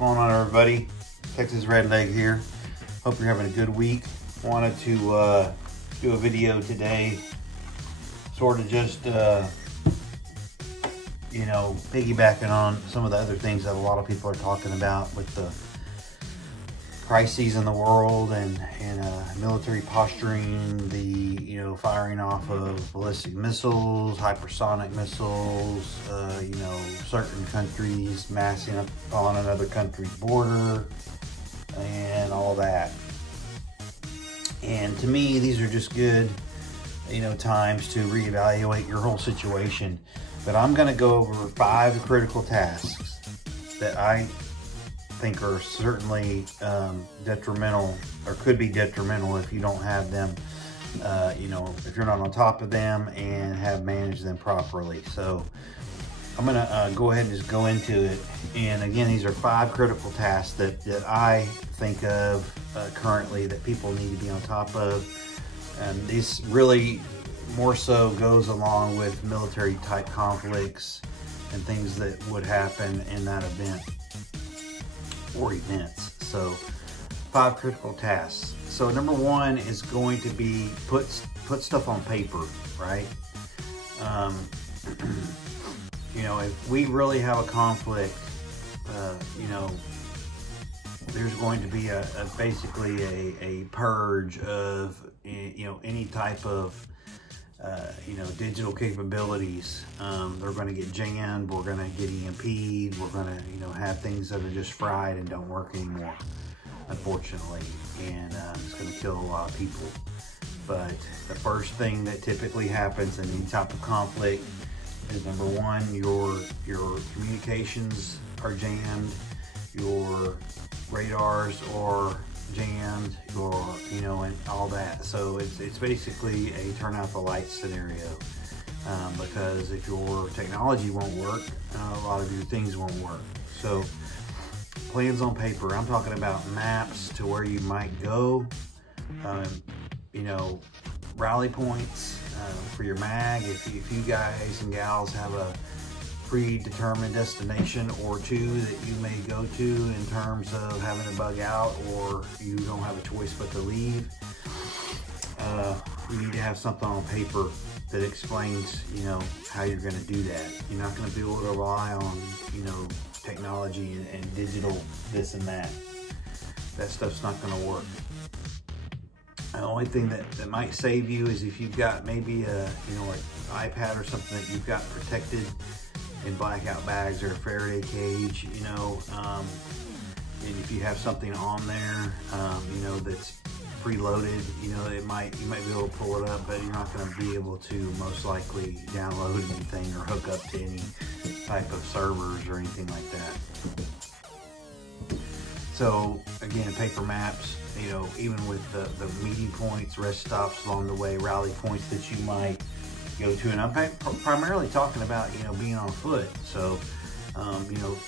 going on, everybody? Texas Redleg here. Hope you're having a good week. Wanted to do a video today, sort of just you know, piggybacking on some of the other things that a lot of people are talking about with the crises in the world and military posturing, the firing off of ballistic missiles, hypersonic missiles, certain countries massing up on another country's border, and all that. And to me, these are just good, times to reevaluate your whole situation. But I'm going to go over 5 critical tasks that I think are certainly detrimental, or could be detrimental if you don't have them, if you're not on top of them and have managed them properly. So I'm going to go ahead and just go into it. And again, these are 5 critical tasks that I think of currently that people need to be on top of. And this really more so goes along with military type conflicts and things that would happen in that event or events. So 5 critical tasks. So number 1 is going to be put stuff on paper, right? If we really have a conflict, there's going to be basically a purge of any type of digital capabilities. They're going to get jammed, we're going to get EMP'd, we're going to have things that are just fried and don't work anymore, unfortunately, and it's going to kill a lot of people. But the first thing that typically happens in any type of conflict is, number 1, your communications are jammed, your radars are jammed, and all that. So it's basically a turn out the lights scenario, because if your technology won't work, a lot of your things won't work. So plans on paper, I'm talking about maps to where you might go, rally points for your mag. If you guys and gals have a predetermined destination or 2 that you may go to in terms of having to bug out, or you don't have a choice but to leave, you need to have something on paper that explains how you're going to do that. You're not going to be able to rely on technology and digital this and that. That stuff's not going to work. The only thing that might save you is if you've got maybe a like iPad or something that you've got protected in blackout bags or a Faraday cage, and if you have something on there, that's preloaded, you might be able to pull it up, but you're not going to be able to most likely download anything or hook up to any type of servers or anything like that. So again, paper maps, even with the meeting points, rest stops along the way, rally points that you might go to, and I'm primarily talking about being on foot. So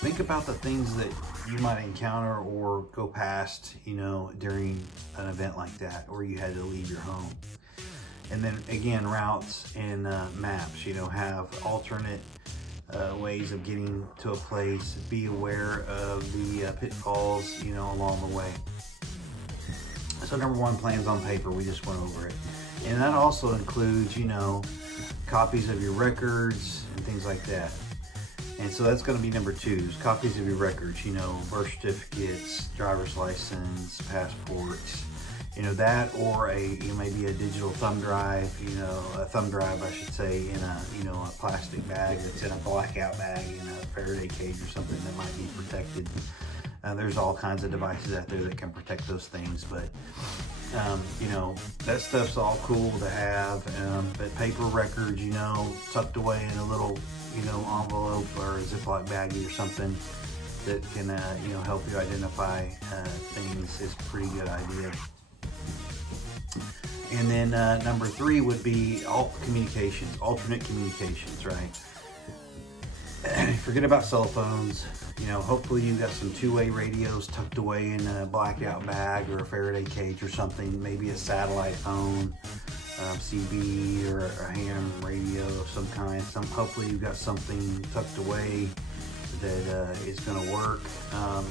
think about the things that you might encounter or go past during an event like that, or you had to leave your home. And then again, routes and maps, have alternate ways of getting to a place. Be aware of the pitfalls along the way. So number 1, plans on paper, we just went over it. And that also includes copies of your records and things like that. And so that's going to be number 2, is copies of your records, birth certificates, driver's license, passports, that, or maybe a digital thumb drive, a thumb drive, I should say, in a plastic bag that's in a blackout bag in a Faraday cage or something that might be protected. There's all kinds of devices out there that can protect those things, but that stuff's all cool to have. But paper records, tucked away in a little, envelope or a Ziploc baggie or something that can, help you identify things is a pretty good idea. And then number 3 would be alternate communications, right? Forget about cell phones. Hopefully you got some 2-way radios tucked away in a blackout bag or a Faraday cage or something, maybe a satellite phone, CB or a ham radio of some kind. Hopefully you've got something tucked away that is going to work,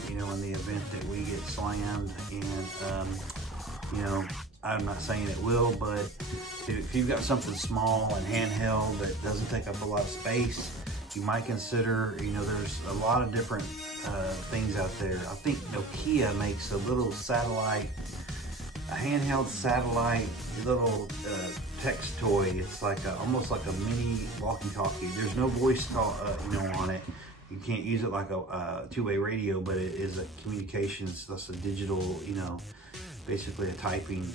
you know, in the event that we get slammed. And, you know, I'm not saying it will, but if you've got something small and handheld that doesn't take up a lot of space, you might consider, you know, there's a lot of different things out there. I think Nokia makes a little satellite, a handheld satellite little text toy. It's like almost like a mini walkie-talkie. There's no voice call, you know, on it. You can't use it like a two-way radio, but it is a communications. That's a digital, you know, basically a typing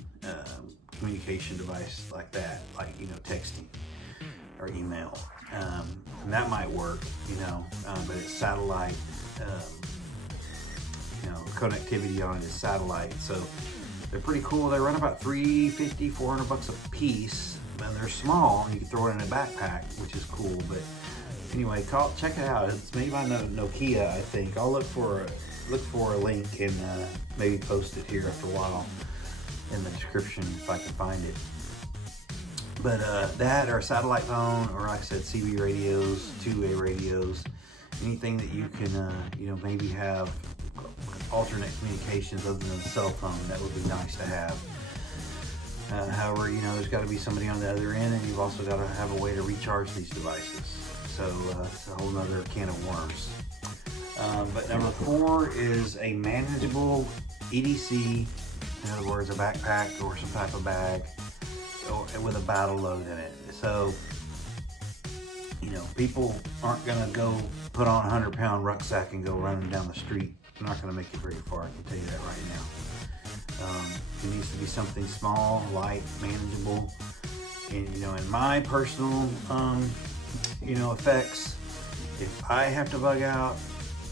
communication device like that, like, you know, texting or email. And that might work, you know, but it's satellite, you know, connectivity on it is satellite. So they're pretty cool. They run about $350, $400 a piece, and they're small, and you can throw it in a backpack, which is cool. But anyway, check it out. It's made by Nokia, I think. I'll look for a link and maybe post it here after a while in the description if I can find it. But that, or a satellite phone, or like I said, CB radios, two-way radios, anything that you can, you know, maybe have alternate communications other than a cell phone, that would be nice to have. However, you know, there's got to be somebody on the other end, and you've also got to have a way to recharge these devices. So it's a whole nother can of worms. But number 4 is a manageable EDC, in other words, a backpack or some type of bag, or with a battle load in it. So, you know, people aren't gonna go put on a 100-pound rucksack and go running down the street. They're not gonna make it very far, I can tell you that right now. It needs to be something small, light, manageable. And, you know, in my personal, you know, effects, if I have to bug out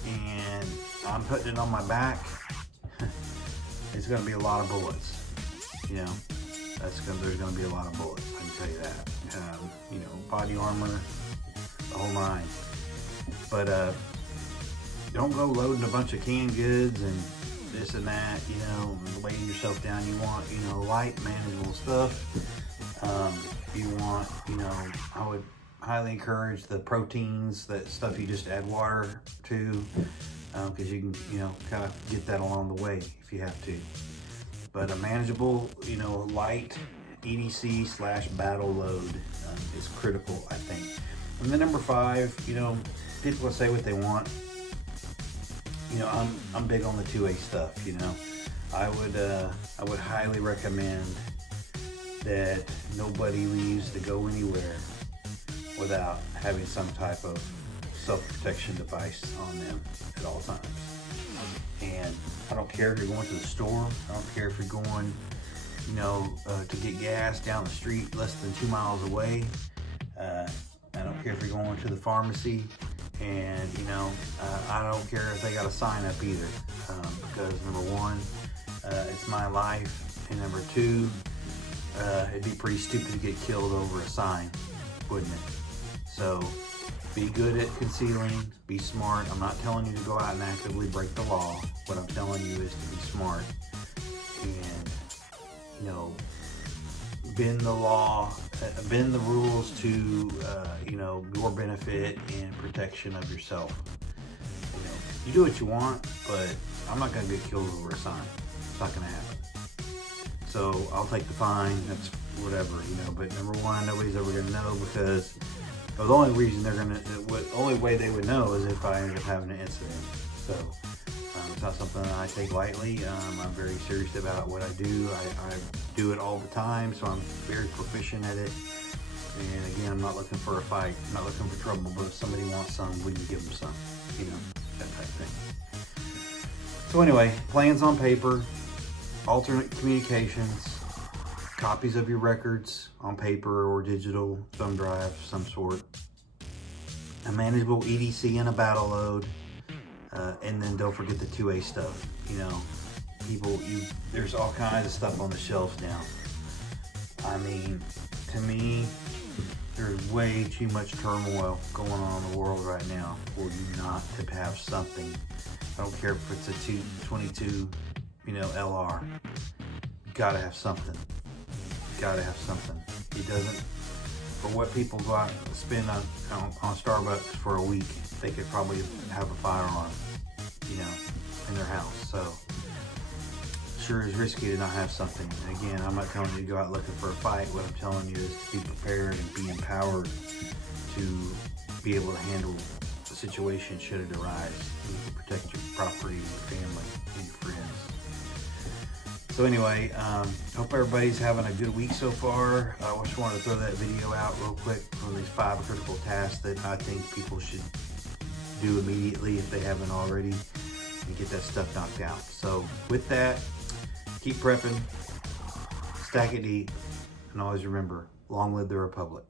and I'm putting it on my back, it's gonna be a lot of bullets, you know. There's gonna be a lot of bullets, I can tell you that. You know, body armor, the whole nine. But don't go loading a bunch of canned goods and this and that, you know, weighing yourself down. You want, you know, light, manageable stuff. You want, you know, I would highly encourage the proteins, that stuff you just add water to, because you can, you know, kind of get that along the way if you have to. But a manageable, you know, light EDC / battle load is critical, I think. And then number 5, you know, people will say what they want. You know, I'm big on the 2A stuff. You know, I would highly recommend that nobody leaves to go anywhere without having some type of self-protection device on them at all times. And I don't care if you're going to the store. I don't care if you're going, you know, to get gas down the street less than 2 miles away. I don't care if you're going to the pharmacy. And, you know, I don't care if they got a sign up either. Because number 1, it's my life. And number 2, it'd be pretty stupid to get killed over a sign, wouldn't it? So be good at concealing, be smart. I'm not telling you to go out and actively break the law. What I'm telling you is to be smart and, you know, bend the law, bend the rules to, you know, your benefit and protection of yourself. You know, you do what you want, but I'm not gonna get killed over a sign. It's not gonna happen. So I'll take the fine, that's whatever, you know, but number 1, nobody's ever gonna know, because the only reason they're gonna, the only way they would know is if I ended up having an incident. So it's not something that I take lightly. I'm very serious about what I do. I do it all the time, so I'm very proficient at it. And again, I'm not looking for a fight. I'm not looking for trouble, but if somebody wants some, we can give them some, you know, that type of thing. So anyway, plans on paper, alternate communications, copies of your records on paper or digital, thumb drive of some sort, a manageable EDC and a battle load, and then don't forget the 2A stuff. You know, there's all kinds of stuff on the shelves now. I mean, to me, there's way too much turmoil going on in the world right now for you not to have something. I don't care if it's a 222, you know, LR. You gotta have something. Gotta have something. It doesn't, for what people go out and spend on Starbucks for a week, they could probably have a firearm, you know, in their house. So sure is risky to not have something. And again, I'm not telling you to go out looking for a fight. What I'm telling you is to be prepared and be empowered to be able to handle the situation should it arise. You can protect your property, your family, and your friends. So anyway, hope everybody's having a good week so far. I just wanted to throw that video out real quick on these 5 critical tasks that I think people should do immediately if they haven't already, and get that stuff knocked out. So with that, keep prepping, stack it deep, and always remember, long live the Republic.